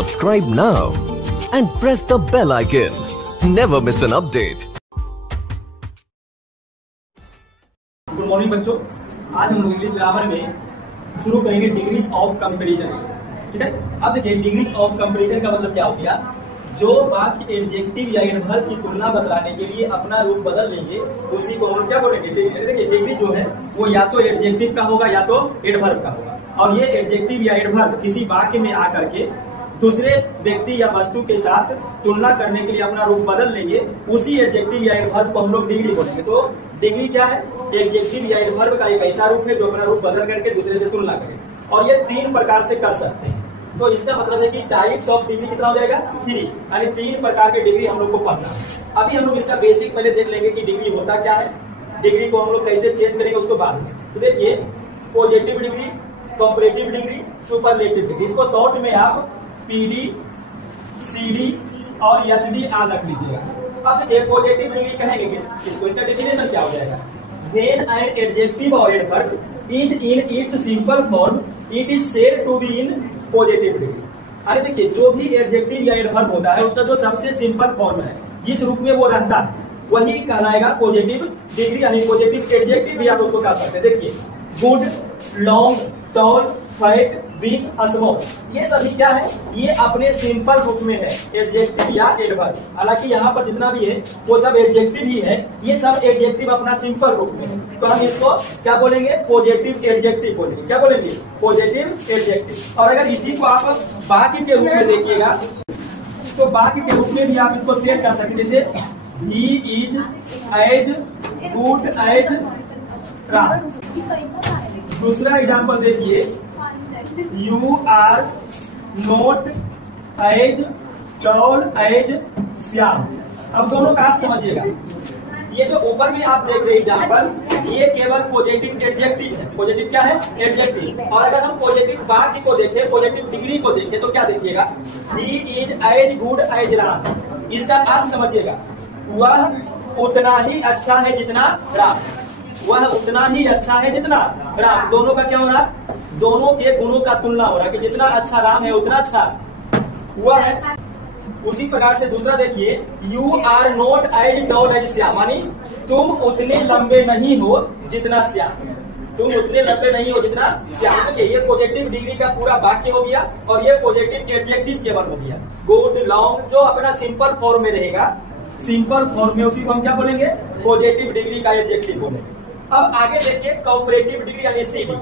Subscribe now and press the bell icon. Never miss an update. Good morning बच्चों, आज हम लोग English grammar में शुरू करेंगे डिग्री ऑफ कंपैरिजन। ठीक है, अब देखिए डिग्री ऑफ कंपैरिजन का मतलब क्या हो गया। जो वाक्य एडजेक्टिव या एडवर्ब की तुलना बतलाने के लिए अपना रूप बदल लेंगे उसी को हम लोग क्या बोलेंगे, डिग्री। देखिए डिग्री जो है वो या तो एडजेक्टिव का होगा या तो एडवर्ब का होगा, और ये एडजेक्टिव या एडवर्ब किसी वाक्य में आकर के दूसरे व्यक्ति या वस्तु के साथ तुलना करने के लिए अपना रूप बदल लेंगे, उसी एडजेक्टिव या एडवर्ब को हम लोग डिग्री बोलेंगे। तो डिग्री क्या है? एडजेक्टिव या एडवर्ब का एक ऐसा रूप है जो अपना रूप बदल करके दूसरे से तुलना करे, और ये 3 प्रकार से कर सकते हैं। तो इसका मतलब है कि टाइप्स ऑफ डिग्री कितना हो जाएगा? 3, यानी 3 प्रकार के डिग्री हम लोग को पढ़ना है। अभी हम लोग इसका बेसिक पहले देख लेंगे कि डिग्री होता क्या है, डिग्री को हम लोग कैसे चेंज करेंगे उसको बाद में। तो देखिए positive degree, comparative degree, superlative degree, इसको शॉर्ट में आप पीडी, सीडी और एसडी आदि रख लीजिएगा। अब देखिए पॉजिटिव डिग्री कहेंगे किसको, इसका डेफिनेशन क्या हो जाएगा? When an adjective or adverb is in its simple form, it is said to be in positive degree। अरे देखिए जो भी एडजेक्टिव या एडवर्ब होता है उसका जो सबसे सिंपल फॉर्म है, जिस रूप में वो रहता है, वही कहलाएगा पॉजिटिव डिग्री, यानी पॉजिटिव एडजेक्टिव भी आप उसको कह सकते हैं। देखिए good, long, tall, fat, big, small, ये सभी क्या है? ये अपने सिंपल रूप में है, एडजेक्टिव या एडवर्ब। हालांकि यहाँ पर जितना भी है वो सब एडजेक्टिव ही है, ये सब एडजेक्टिव अपना सिंपल रूप में है। तो हम इसको क्या बोलेंगे? पॉजिटिव एडजेक्टिव बोलेंगे। क्या बोलेंगे? Positive adjective. और अगर इसी को आप वाक्य के रूप में देखिएगा तो वाक्य के रूप में भी आप इसको सेट कर सकते, जैसे he is as good as Ram. दूसरा एग्जाम्पल देखिए, You are not as tall as Shyam. अब दोनों का आप समझिएगा, ये जो ऊपर में आप देख रहे हैं एग्जाम्पल, ये केवल पॉजिटिव एडजेक्टिव है। पॉजिटिव क्या है? एडजेक्टिव। और अगर हम पॉजिटिव वाक्य को देखें, पॉजिटिव डिग्री को देखें, तो क्या देखिएगा? He is as good as Ram. इसका अर्थ समझिएगा, वह उतना ही अच्छा है जितना राम। वह उतना ही अच्छा है जितना राम। दोनों का क्या हो रहा है? दोनों के गुणों का तुलना हो रहा है कि जितना अच्छा राम है उतना अच्छा हुआ है। उसी प्रकार से दूसरा देखिए, you are not as tall as Shyam, मानी तुम उतने लंबे नहीं हो जितना श्याम। तुम उतने लंबे नहीं हो जितना श्याम। देखिए ये पॉजिटिव डिग्री का पूरा वाक्य हो गया, और ये पॉजिटिव एडजेक्टिव केवल हो गया। गुड, लॉन्ग, जो अपना सिंपल फॉर्म में रहेगा, सिंपल फॉर्म में उसी को हम क्या बोलेंगे? पॉजिटिव डिग्री का एडजेक्टिव बोलेंगे। अब आगे देखिए कंपैरेटिव डिग्री यानी सीडी।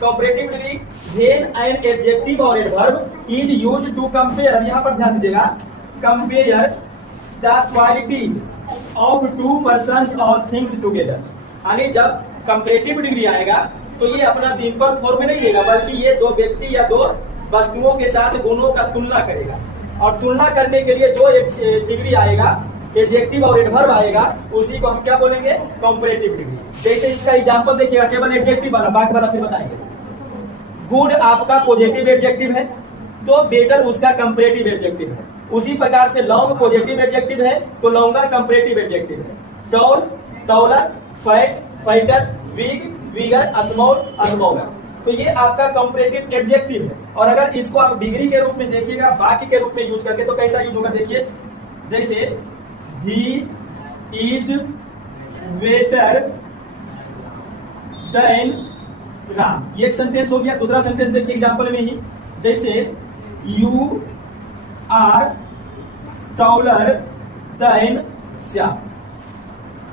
Comparative degree, when an adjective और adverb is used to compare. अब यहाँ पर ध्यान दीजिएगा, compare the qualities of 2 persons और थिंग्स टुगेदर। यानी जब कंपैरेटिव डिग्री आएगा तो ये अपना सिंपल फॉर्म में नहीं रहेगा, बल्कि ये 2 व्यक्ति या 2 वस्तुओं के साथ गुणों का तुलना करेगा। और तुलना करने के लिए जो डिग्री आएगा, एडजेक्टिव और एडवर्ब आएगा, उसी को हम क्या बोलेंगे? Comparative degree. जैसे इसका एग्जांपल देखिएगा, केवल एडजेक्टिव वाला, बाकी वाला फिर बताएंगे। गुड आपका पॉजिटिव एडजेक्टिव है, तो बेटर उसका कंपैरेटिव एडजेक्टिव है। उसी प्रकार से लॉन्ग पॉजिटिव एडजेक्टिव है, तो लॉन्गर कंपैरेटिव एडजेक्टिव है। Tall, taller, fat, fatter, big, bigger, small, smaller, तो ये आपका कंपैरेटिव एडजेक्टिव है। और अगर इसको आप डिग्री के रूप में देखिएगा, वाक्य के रूप में यूज करके, तो कैसा यूज होगा? देखिए जैसे he is better than Ram, ये एक सेंटेंस हो गया। दूसरा सेंटेंस देखिए एग्जांपल में ही, जैसे you are taller than Shyam.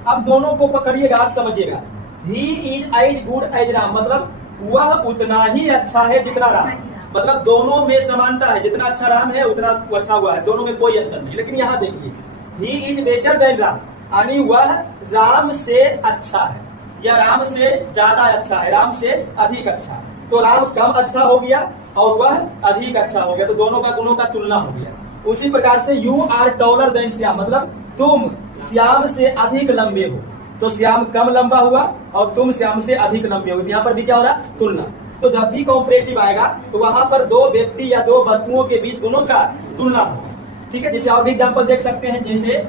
अब दोनों को पकड़िएगा, आप समझिएगा, he is as good as Ram, मतलब वह उतना ही अच्छा है जितना राम। मतलब दोनों में समानता है, जितना अच्छा राम है उतना अच्छा हुआ है, दोनों में कोई अंतर नहीं। लेकिन यहाँ देखिए, he is better than Ram, यानी वह राम से अच्छा है या राम से ज्यादा अच्छा है, राम से अधिक अच्छा है। तो राम कम अच्छा हो गया और वह अधिक अच्छा हो गया, तो दोनों का गुणों का तुलना हो गया। उसी प्रकार से you are taller than Shyam, मतलब तुम श्याम से अधिक लंबे हो, तो श्याम कम लंबा हुआ और तुम श्याम से अधिक लंबे हो। यहाँ पर भी क्या हो रहा? तुलना। तो जब भी कंपैरेटिव आएगा तो वहां पर 2 व्यक्ति या 2 वस्तुओं के बीच गुणों का तुलना होगा। ठीक है, जैसे और भी एग्जाम्पल देख सकते हैं, जैसे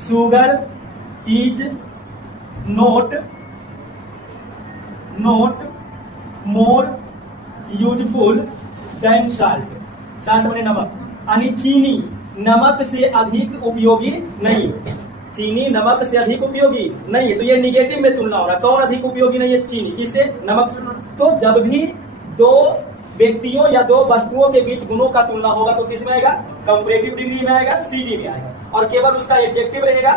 sugar is not more useful than salt. Salt माने नमक, यानी चीनी नमक से अधिक उपयोगी नहीं, चीनी नमक से अधिक उपयोगी नहीं है। तो ये निगेटिव में तुलना हो रहा है। कौन अधिक उपयोगी नहीं है? चीनी। किससे? नमक से। तो जब भी दो व्यक्तियों या दो वस्तुओं के बीच गुणों का तुलना होगा तो किस में आएगा? कंपैरेटिव डिग्री में आएगा, सीडी में आएगा। और केवल उसका एडजेक्टिव रहेगा,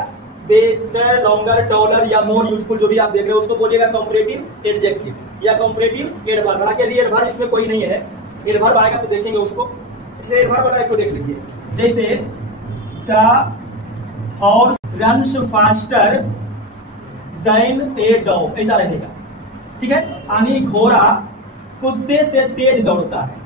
बेटर, लॉन्गर, टॉलर या मोर यूजफुल जो भी आप देख रहे हो उसको बोलिएगा कंपैरेटिव एडजेक्टिव या कंपैरेटिव एडवर्ब। हालांकि यदि एडवर्ब इसमें कोई नहीं है, एडवर्ब आएगा तो देखेंगे उसको। जैसे एडवर्ब वाला को देख लीजिए, जैसे द और runs faster than a dog, ऐसा रहेगा। ठीक है, यानी घोड़ा कुत्ते से तेज दौड़ता है।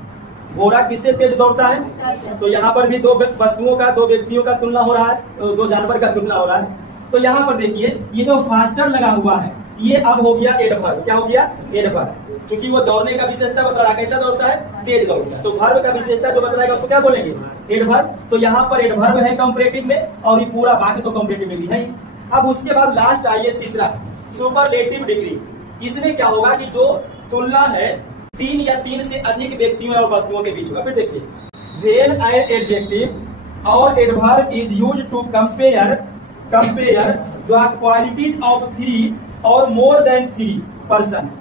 घोड़ा किससे तेज दौड़ता है? तो यहाँ पर भी दो वस्तुओं का, दो व्यक्तियों का तुलना हो रहा है, दो जानवर का तुलना हो रहा है। तो यहाँ पर देखिए ये जो फास्टर लगा हुआ है ये अब हो गया एडवर्ब। क्या हो गया? एडवर्ब। क्योंकि वो दौड़ने का विशेषता बता रहा है, कैसा दौड़ता है? तेज दौड़ता है। तो वर्ब का विशेषता जो बतलाएगा उसको क्या बोलेंगे? एडवर्ब। तो यहाँ पर एडवर्ब है कंपैरेटिव में और ये पूरा वाक्य तो कंपैरेटिव में भी है। अब उसके बाद लास्ट आइए तीसरा, सुपरलेटिव डिग्री। इसमें क्या होगा कि जो तुलना है 3 या 3 से अधिक व्यक्तियों और वस्तुओं के बीच होगा। फिर देखिए, व्हेन एन एडजेक्टिव और adverb is used to compare the qualities of 3 और मोर देन 3 पर्सन्स।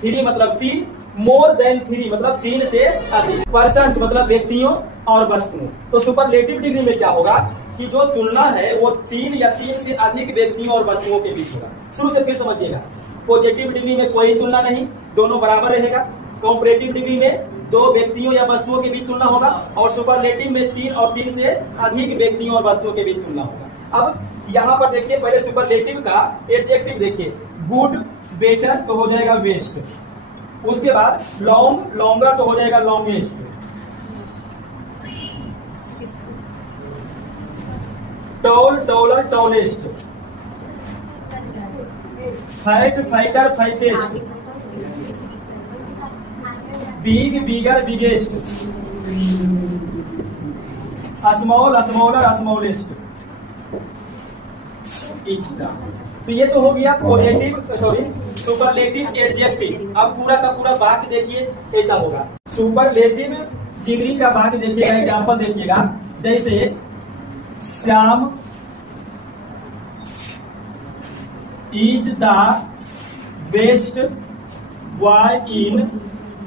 3 मतलब 3, मोर देन 3 मतलब 3 से अधिक, पर्सन्स मतलब व्यक्तियों और वस्तुओं। तो सुपरलेटिव डिग्री में क्या होगा कि जो तुलना है वो 3 या 3 से अधिक व्यक्तियों और वस्तुओं के बीच होगा। शुरू से फिर समझिएगा, पॉजिटिव डिग्री में कोई तुलना नहीं, दोनों बराबर रहेगा। कंपैरेटिव डिग्री में 2 व्यक्तियों या वस्तुओं के बीच तुलना होगा और सुपरलेटिव में 3 और 3 से अधिक व्यक्तियों और वस्तुओं के बीच तुलना होगा। अब यहाँ पर देखिए, पहले सुपरलेटिव का एडजेक्टिव देखिए, गुड, बेटर तो हो जाएगा बेस्ट, उसके बाद लॉन्ग, लॉन्गर तो हो जाएगा longest, tall, taller, tallest, fat, fatter, fattest, big, bigger, biggest, small, smaller, smallest, इतना। तो ये तो हो गया सुपरलेटिव एडजेक्टिव। अब पूरा का पूरा वाक्य देखिए कैसा होगा। सुपरलेटिव डिग्री का वाक्य देखिएगा, एग्जांपल देखिएगा, जैसे Shyam is the best boy in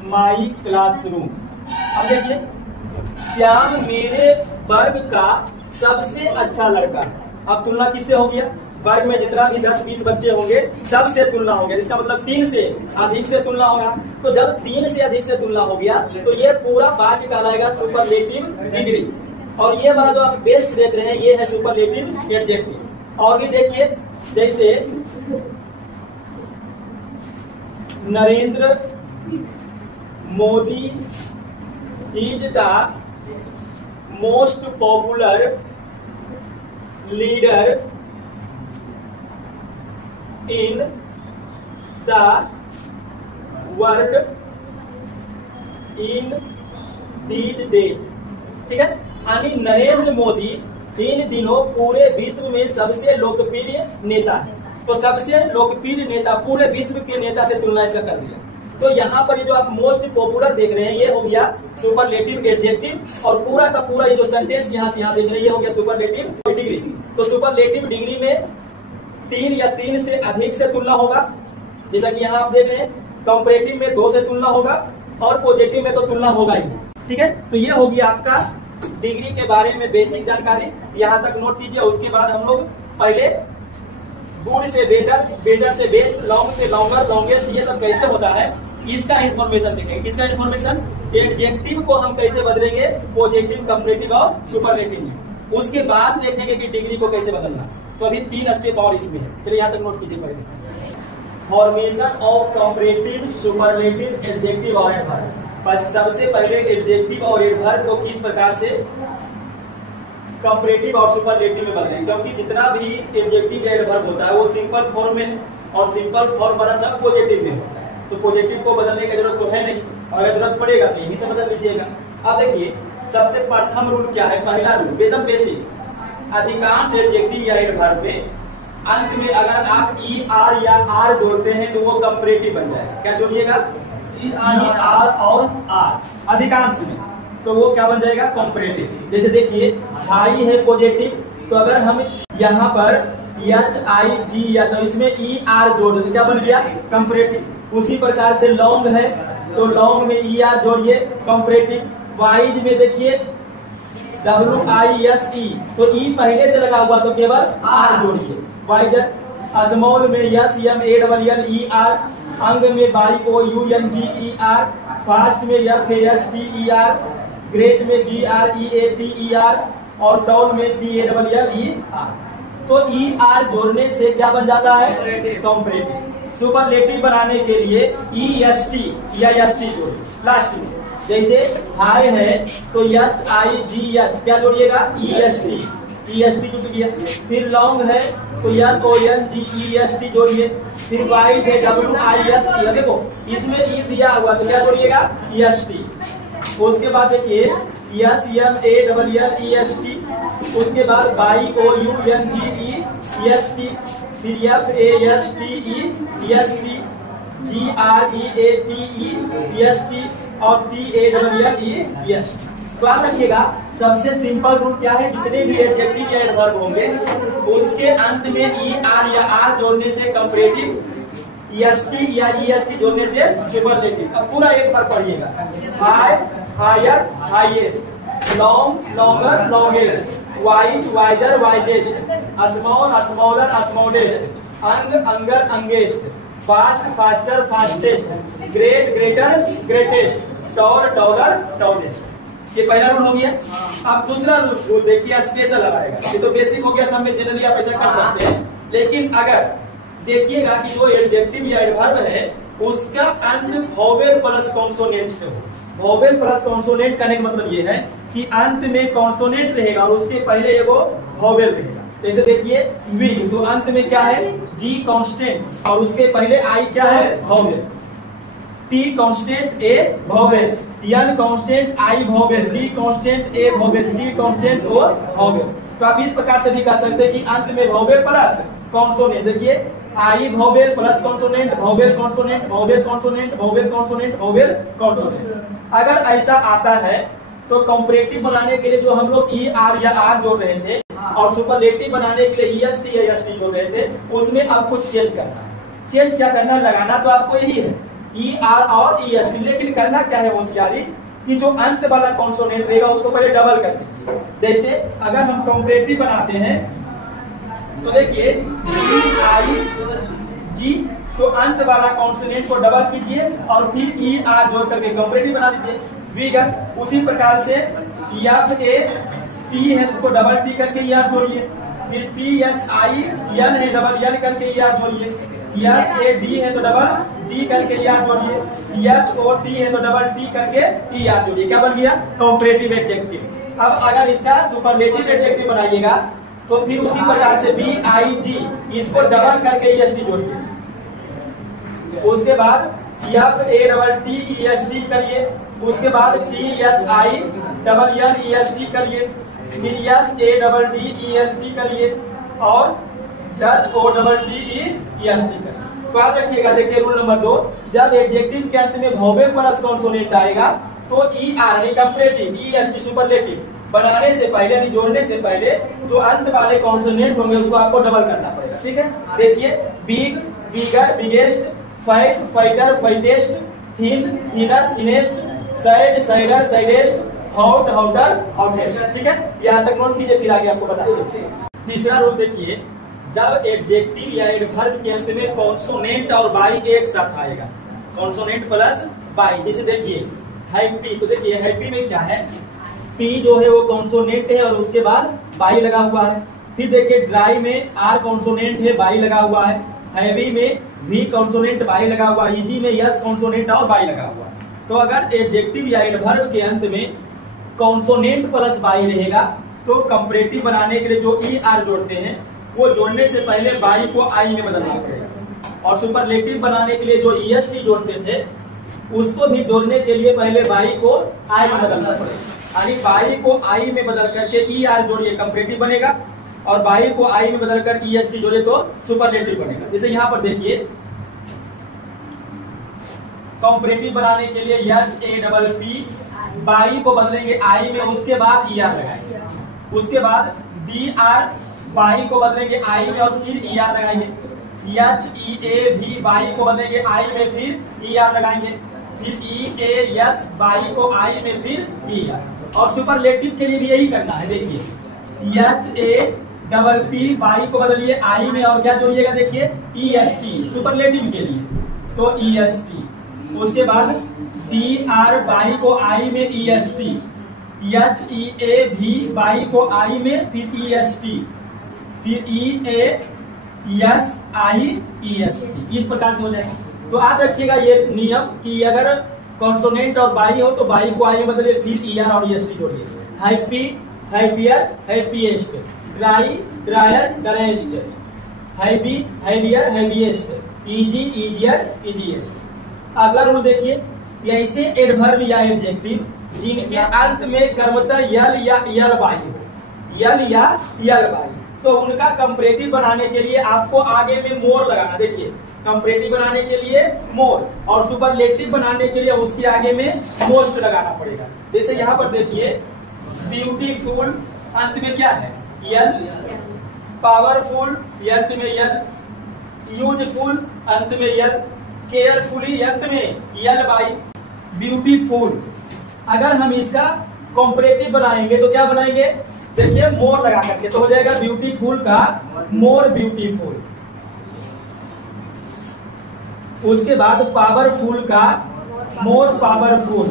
my classroom. अब देखिए, श्याम मेरे वर्ग का सबसे अच्छा लड़का है। अब तुलना किससे हो गया? वर्ग में जितना भी 10-20 बच्चे होंगे सबसे तुलना हो गया। इसका मतलब 3 से अधिक से तुलना हो रहा। तो जब 3 से अधिक से तुलना हो गया तो ये पूरा वाक्य कहलाएगा सुपरलेटिव डिग्री। और ये वाला जो आप बेस्ट देख रहे हैं ये है सुपरलेटिव एडजेक्टिव। और भी देखिए, जैसे Narendra Modi is the most popular leader in the world in these days. ठीक है, यानी नरेंद्र मोदी इन दिनों पूरे विश्व में सबसे लोकप्रिय नेता है। तो सबसे लोकप्रिय नेता, पूरे विश्व के नेता से तुलना इसका कर दिया। तो यहाँ पर ये जो आप मोस्ट पॉपुलर देख रहे हैं ये हो गया सुपरलेटिव एडजेक्टिव। और पूरा का पूरा ये जो सेंटेंस यहाँ से यहाँ देख रहे हैं ये हो गया सुपरलेटिव डिग्री। तो सुपरलेटिव डिग्री में 3 या 3 से अधिक से तुलना होगा, जैसा कि यहाँ आप देख रहे हैं। कंपैरेटिव में 2 से तुलना होगा और पॉजिटिव में तो तुलना होगा ही। ठीक है, तो ये हो गया आपका डिग्री के बारे में बेसिक जानकारी। यहाँ तक नोट कीजिए। उसके बाद हम लोग पहले गुड से बेटर, बेटर से बेस्ट, लॉन्ग से लॉन्गर, लॉन्गेस्ट, ये सब कैसे होता है इसका इन्फॉर्मेशन देखेंगे। किसका इन्फॉर्मेशन? एडजेक्टिव को हम कैसे बदलेंगे पॉजिटिव, कंपैरेटिव और सुपरलेटिव में। उसके बाद देखेंगे कि डिग्री को कैसे बदलना। तो अभी 3 स्टेप और इसमें है। चलिए यहाँ तक नोट कीजिए। पहले formation of comparative, superlative, adjective और एडवर्ब। बस सबसे पहले एडजेक्टिव और एडवर्ब को किस प्रकार से कंपैरेटिव और सुपरलेटिव में बदलें, क्योंकि जितना भी एडजेक्टिव या एडवर्ब होता है वो सिंपल फॉर्म में और सिंपल फॉर्म बना सब पॉजिटिव में होता है। तो पॉजिटिव को बदलने की जरूरत तो है नहीं, और जरूरत पड़ेगा तो यही से बदल लीजिएगा। अब देखिए, सबसे प्रथम रूल क्या है? पहला रूल एकदम बेसिक, अधिकांश एडजेक्टिव या एडवर्ब में अंत में अगर आप ई आर या आर जोड़ते हैं तो वो कंपैरेटिव बन जाएगा। क्या जोड़िएगा? ई आर और आर अधिकांश में। तो वो क्या बन जाएगा, कंपैरेटिव। जैसे देखिए हाई है पॉजिटिव, तो अगर हम यहाँ पर HIG या तो इसमें ER जोड़ देते क्या बन गया, कंपैरेटिव। उसी प्रकार से लॉन्ग है तो लॉन्ग में ER जोड़िए, कंपैरेटिव। वाइज में देखिए WISE, तो E पहले से लगा हुआ तो केवल R जोड़िए, वाइज। स्मॉल में SMALLER, अंग में BIOUNGER, फास्ट में FASTER, ग्रेट में GREATER और टॉल में TALLER। तो ER जोड़ने से क्या बन जाता है, कंपैरेटिव। सुपरलेटिव बनाने के लिए EST या ST जोड़िए लास्ट में। जैसे हाई है तो HIGH क्या जोड़िएगा, EST जुड़ गया। फिर लॉन्ग है तो LONGEST जोड़िए। फिर वाइड है WISE, देखो इसमें E दिया हुआ तो क्या जोड़िएगा, EST। उसके बाद देखिए SMALLEST, उसके बाद BIOUNGEST, फिर FASTEST, GREATEST और TALLEST। तो आप रखिएगा सबसे सिंपल रूल क्या है, जितने भी एडजेक्टिव या एडवर्ब होंगे उसके अंत में ER या R जोड़ने से कंपैरेटिव, EST या EST जोड़ने से सुपरलेटिव। अब पूरा एक बार पढ़िएगा, high higher highest, long longer longest, wide wider widest, small smaller smallest, young younger youngest, fast faster fastest, great greater greatest, tall taller tallest. ये पहला रूल हो गया। अब दूसरा रूल देखिए, स्पेशल आएगा। ये तो बेसिक हो गया, सब में जनरली आप ऐसा कर सकते हैं। लेकिन अगर देखिएगा कि जो एडजेक्टिव या एडवर्ब है उसका अंत वोवेल प्लस कॉन्सोनेंट से हो। वोवेल प्लस कॉन्सोनेंट करने का मतलब ये है कि अंत में कॉन्सोनेंट रहेगा और उसके पहले एगो वोवेल रहेगा। जैसे देखिए वी, तो अंत में क्या है, G कांस्टेंट और उसके पहले I क्या है, vowel. T constant A vowel, N constant I vowel, D constant A vowel, T constant O vowel. तो आप इस प्रकार से भी कह सकते हैं कि अंत में वोवेल प्लस कॉन्सोनेंट। देखिए I vowel plus consonant, vowel consonant, vowel consonant, vowel consonant, vowel consonant. अगर ऐसा आता है तो कंपैरेटिव बनाने के लिए जो हम लोग ER या R जोड़ रहे थे और सुपरलेटिव बनाने के लिए EST या ST जोड़ रहे थे, उसमें अब कुछ चेंज करना है। चेंज क्या करना, लगाना तो आपको यही है ER और EST, लेकिन करना क्या है होशियारी कि जो अंत वाला कॉन्सोनेंट रहेगा उसको पहले डबल कर दीजिए। जैसे अगर हम कंपैरेटिव बनाते हैं तो देखिए GIG, तो अंत वाला कॉन्सोनेंट को डबल कीजिए और फिर ER जोड़ करके कंपैरेटिव बना दीजिए। विगर उसी प्रकार से FAT है इसको डबल T करके ER जोड़िए। फिर THIN है डबल N करके ER जोड़िए। SAD है तो डबल D करके ER जोड़िए। HOT है तो डबल T करके ER जोड़िए। क्या बन गया, कंपैरेटिव एडजेक्टिव। अब अगर इसका सुपरलेटिव एडजेक्टिव बनाइएगा तो फिर उसी प्रकार से BIG इसको डबल करके EST जोड़िए। उसके बाद FATTEST करिए। उसके बाद THINNEST करिए। फिर SADDEST करिए और HOTTEST करिए। तो याद रखिएगा, देखिए रूल नंबर 2, जब एडजेक्टिव के अंत में वोवेल प्लस कॉन्सोनेंट आएगा तो ER कंपैरेटिव, EST सुपरलेटिव बनाने से पहले यानी जोड़ने से पहले जो अंत वाले कॉन्सोनेंट होंगे उसको आपको डबल करना पड़ेगा। ठीक है, देखिए big bigger biggest, fat fatter fattest, thin thinner thinnest, sad sadder saddest, hot hotter hottest. ठीक है, यहाँ तक नोट कीजिए, फिर आगे आपको बताते हैं। तीसरा रूल देखिए, जब एडजेक्टिव या एडवर्ब के अंत में कॉन्सोनेंट और बाई एक साथ आएगा, कॉन्सोनेंट प्लस बाई। जैसे देखिए हैप्पी, तो देखिए हैप्पी में क्या है, P जो है वो कॉन्सोनेंट है और उसके बाद बाई लगा हुआ है। फिर देखिए ड्राई में R कॉन्सोनेंट है, बाई लगा हुआ है। हैवी में V कॉन्सोनेंट, बाई लगा हुआ है। इजी में S कॉन्सोनेंट और बाई लगा हुआ है। तो अगर एडजेक्टिव या एडवर्ब के अंत में कॉन्सोनेंट प्लस बाई रहेगा तो कंपैरेटिव बनाने के लिए जो ER जोड़ते हैं वो जोड़ने से पहले बाई को I में बदलना पड़ेगा। और सुपरलेटिव बनाने के लिए जो EST जोड़ते थे उसको भी जोड़ने के लिए पहले बाई को I में बदलना पड़ेगा। यानी बाई को I में बदल करके ER जोड़िए कंपैरेटिव बनेगा और बाई को I में बदल कर EST जोड़े तो सुपरलेटिव बनेगा। जैसे यहाँ पर देखिए कंपैरेटिव बनाने के लिए HAPP, बाई को बदलेंगे आई में, उसके बाद ER लगाएंगे, उसके बाद BR, बाई को बदलेंगे आई में और फिर ER लगाएंगे, HEAV, बाई को बदलेंगे आई में फिर ER लगाएंगे, फिर EAS, बाई को आई में फिर ER। और सुपरलेटिव के लिए भी यही करना है। देखिए HAPP, बाई को बदलिए आई में और क्या जोड़िएगा, देखिए EST, सुपरलेटिव के लिए तो EST, उसके बाद DR, बाई को आई में EST, HEAV, बाई को आई में फिर EST, फिर EASIEST, इस प्रकार से हो जाएगा। तो याद रखिएगा ये नियम कि अगर कॉन्सोनेंट और बाई हो तो बाई को आई में बदलिए, फिर ER और EST जोड़िए। Happy, happier, happiest, dry, dryer, driest, heavy, heavier, heaviest, easy, easier, easiest. अगला रूल देखिए, ऐसे एडवर्ब या एडजेक्टिव जिनके अंत में क्रमशः यल या यल बाई हो, यल या यल बाई, तो उनका कंपैरेटिव बनाने के लिए आपको आगे में मोर लगाना। देखिए कंपैरेटिव बनाने के लिए मोर और सुपरलेटिव बनाने के लिए उसके आगे में मोस्ट लगाना पड़ेगा। जैसे यहाँ पर देखिए ब्यूटीफुल अंत में क्या है, यल, पावरफुल अंत में यल, यूजफुल अंत में यल, केयरफुली अंत में यल बाई, ब्यूटीफुल। अगर हम इसका कंपैरेटिव बनाएंगे तो क्या बनाएंगे, देखिए मोर लगा करके, तो हो जाएगा ब्यूटीफुल का मोर ब्यूटीफुल, उसके बाद पावरफुल का मोर पावरफुल,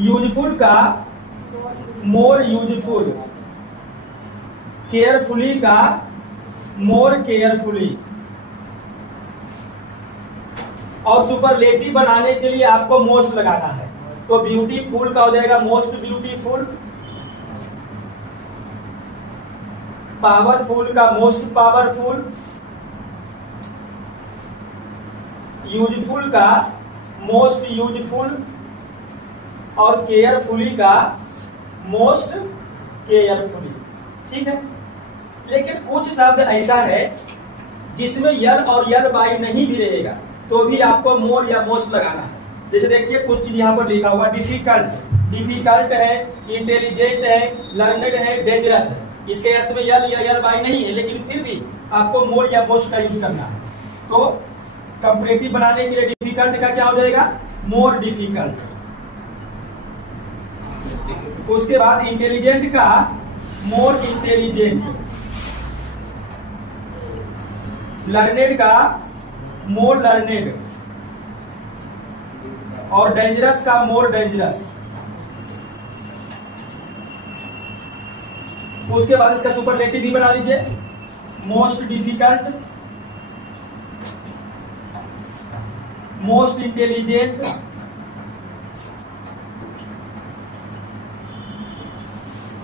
यूजफुल का मोर यूजफुल, केयरफुली का मोर केयरफुली। और सुपरलेटिव बनाने के लिए आपको मोस्ट लगाना है, तो ब्यूटीफुल का हो जाएगा मोस्ट ब्यूटीफुल, पावरफुल का मोस्ट पावरफुल, यूजफुल का मोस्ट यूजफुल और केयरफुली का मोस्ट केयरफुली। ठीक है, लेकिन कुछ शब्द ऐसा है जिसमें यल और यल बाई नहीं भी रहेगा तो भी आपको मोर या मोस्ट लगाना है। जैसे देखिए कुछ चीज यहाँ पर लिखा हुआ, डिफिकल्ट, डिफिकल्ट है, इंटेलिजेंट है, लर्नेड है, डेंजरस है, इसके अर्थ में यल या यल बाई नहीं है, लेकिन फिर भी आपको मोर या मोस्ट का यूज करना है। तो कंपैरेटिव बनाने के लिए डिफिकल्ट का क्या हो जाएगा, मोर डिफिकल्ट, उसके बाद इंटेलिजेंट का मोर इंटेलिजेंट, लर्नेड का मोर लर्नेड और डेंजरस का मोर डेंजरस। उसके बाद इसका सुपरलेटिव भी बना लीजिए, most difficult, most intelligent,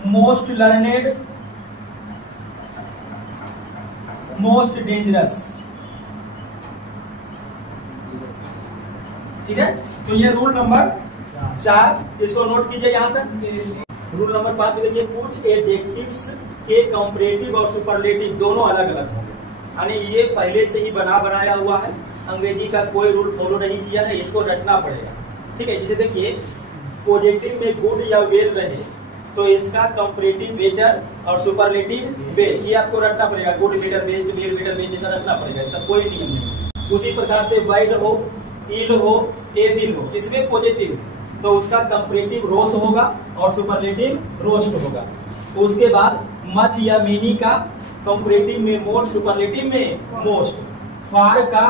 most learned, most dangerous. ठीक है, तो ये रूल नंबर 4, इसको नोट कीजिए यहां तक। रूल नंबर 5 में देखिए, कुछ एडजेक्टिव्स के कंपैरेटिव और सुपरलेटिव दोनों अलग अलग होंगे, यानी ये पहले से ही बनाया हुआ है, अंग्रेजी का कोई रूल फॉलो नहीं किया है, इसको रटना पड़ेगा। ठीक है, जैसे देखिए पॉजिटिव में गुड या वेल रहे तो इसका कंपैरेटिव बेटर और सुपरलेटिव बेस्ट, ये आपको रटना पड़ेगा। Good better best, well better best, ऐसा रटना पड़ेगा, इसका कोई नियम नहीं। उसी प्रकार से वाइड हो, इल हो, एविल हो, इसमें पॉजिटिव तो उसका कंपैरेटिव रोस होगा और सुपरलेटिव रोस्ट होगा। तो उसके बाद मच या मेनी का कंपैरेटिव में मोर, सुपरलेटिव में मोस्ट, फार का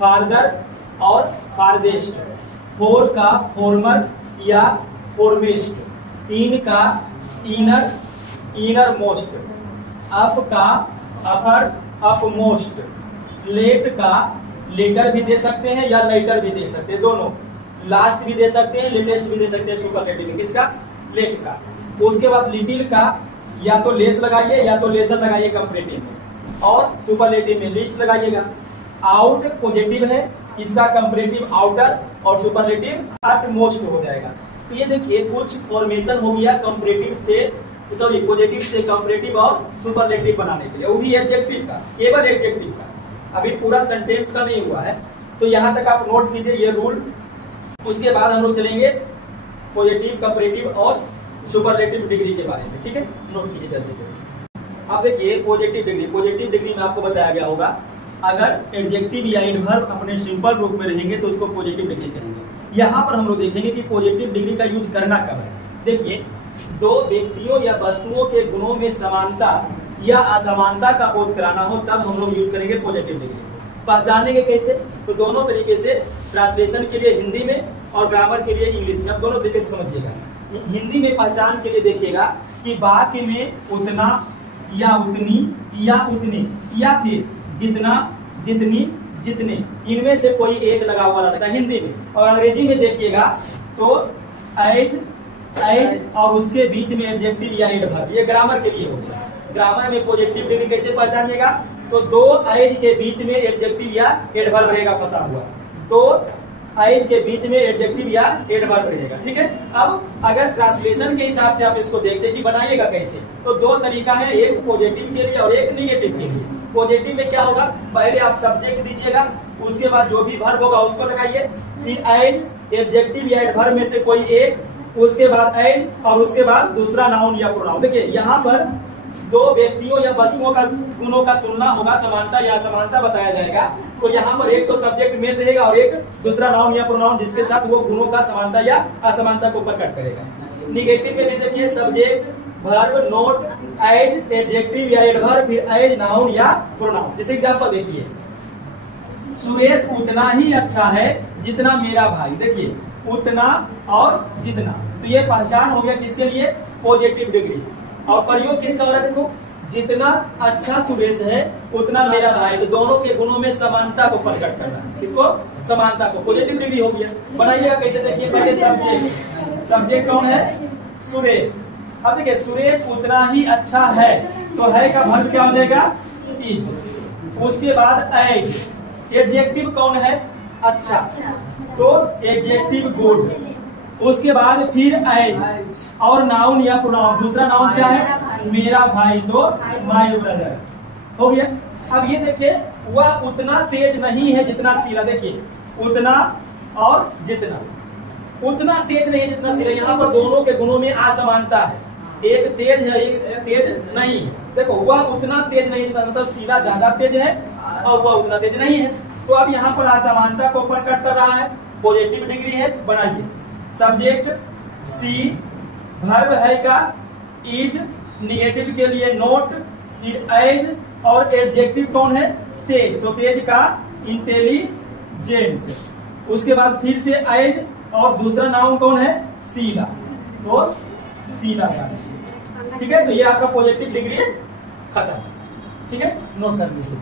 फारदर और फारदेस्ट, फोर का फॉर्मर या फॉर्मेस्ट, इन का इनर, इनर मोस्ट, अप का अपर, अप मोस्ट, लेट का लेटर भी दे सकते हैं या लेटर भी दे सकते हैं, दोनों, लास्ट भी दे सकते हैं, लेटेस्ट भी दे सकते हैं सुपरलेटिव में, किसका, लेट का। उसके बाद लिटिल का या तो लेस लगाइए या तो लेसर लगाइए कंपैरेटिव में, और सुपरलेटिव में लिस्ट लगाइएगा। आउट पॉजिटिव है, इसका कंपैरेटिव आउटर और सुपरलेटिव अट मोस्ट हो जाएगा। तो ये देखिए कुछ फॉर्मेशन हो गया कंपैरेटिव से, सॉरी पॉजिटिव से कंपैरेटिव और सुपरलेटिव बनाने के लिए, वो भी एडजेक्टिव का, केवल एडजेक्टिव का। अभी पूरा सेंटेंस का नहीं हुआ है, तो यहाँ तक आप नोट कीजिए ये रूल। उसके बाद हम लोग चलेंगे पॉजिटिव, कंपैरेटिव और सुपरलेटिव डिग्री के बारे में, ठीक है। नोट कीजिए जल्दी से। अब देखिए पॉजिटिव डिग्री में आपको बताया गया होगा, अगर एडजेक्टिव या एडवर्ब अपने सिंपल रूप में रहेंगे तो उसको पॉजिटिव डिग्री कहेंगे। यहाँ पर हम लोग देखेंगे कि पॉजिटिव डिग्री का यूज करना कब है। देखिए, दो व्यक्तियों या वस्तुओं के गुणों में समानता या असमानता का बोध कराना हो तब हम लोग यूज करेंगे पॉजिटिव डिग्री। पहचानेंगे कैसे? तो दोनों तरीके से, ट्रांसलेशन के लिए हिंदी में और ग्रामर के लिए इंग्लिश में। अब दोनों तरीके से समझिएगा। हिंदी में पहचान के लिए देखिएगा कि वाक्य में उतना या उतनी या उतने या फिर जितना, जितनी, जितने, इनमें से कोई एक लगा हुआ रहता है हिंदी में। और अंग्रेजी में देखिएगा तो एज, एज और उसके बीच में एडजेक्टिव या एडवर्ब, ये ग्रामर के लिए हो गया। ग्रामर में पॉजिटिव डिग्री कैसे पहचानिएगा? तो दो एज के बीच में एडजेक्टिव या एडवर्ब रहेगा फंसा हुआ, दो एज के बीच में एडजेक्टिव या एडवर्ब रहेगा, ठीक है। अब अगर ट्रांसलेशन के हिसाब से आप इसको देखते कि बनाइएगा कैसे, तो दो तरीका है, एक पॉजिटिव के लिए और एक निगेटिव के लिए। पॉजिटिव में क्या होगा, पहले आप सब्जेक्ट दीजिएगा, उसके बाद जो भी वर्ब होगा उसको लगाइए, फिर एज, एडजेक्टिव या एडवर्ब में से कोई एक, उसके बाद एज और उसके बाद दूसरा नाउन या प्रोनाउन। देखिए यहाँ पर दो व्यक्तियों या वस्तुओं का गुणों का तुलना होगा, समानता या असमानता बताया जाएगा। तो यहाँ पर एक तो सब्जेक्ट मेन रहेगा और एक दूसरा नाउन या प्रोनाउन जिसके साथ वो गुणों का समानता या असमानता को प्रकट करेगा। निगेटिव में भी देखिए subject, verb, not, as, adjective या एडवर्ब, फिर एज, नाउन या प्रोनाउन। जैसे एग्जांपल देखिए, सुरेश उतना ही अच्छा है जितना मेरा भाई। देखिए उतना और जितना, तो ये पहचान हो गया किसके लिए? Positive degree. और प्रयोग किसका हो रहा है? देखो, जितना अच्छा सुरेश है उतना मेरा भाई, तो दोनों के गुणों में समानता को प्रकट करना, किसको? समानता को। पॉजिटिव डिग्री हो गया। बनाइएगा कैसे? देखिए पहले सब्जेक्ट, सब्जेक्ट कौन है? सुरेश। अब देखिए सुरेश उतना ही अच्छा है, तो है का वर्ब क्या हो जाएगा? इज। उसके बाद एज, एडजेक्टिव कौन है? अच्छा, तो एडजेक्टिव गुड। उसके बाद फिर एज और नाउन या प्रोनाउन, दूसरा नाउन क्या है? मेरा भाई, तो माय ब्रदर हो गया। अब ये देखिए, वह उतना तेज नहीं है जितना शीला। देखिए उतना और जितना, उतना तेज नहीं है जितना शीला। यहाँ पर दोनों के गुणों में असमानता है, एक तेज है एक तेज नहीं है। देखो वह उतना तेज नहीं, मतलब शीला ज्यादा तेज है और वह उतना तेज नहीं है, तो अब यहाँ पर असमानता को प्रकट कर रहा है, पॉजिटिव डिग्री है। बनाइए सब्जेक्ट सी, वर्ब है का इज, निगेटिव के लिए नोट, फिर एज और एडजेक्टिव कौन है? तेज, तो तेज का इंटेलिजेंट। उसके बाद फिर से एज और दूसरा नाउन कौन है? शीला, तो शीला का, ठीक है। तो ये आपका पॉजिटिव डिग्री खत्म, ठीक है। नोट कर लीजिए।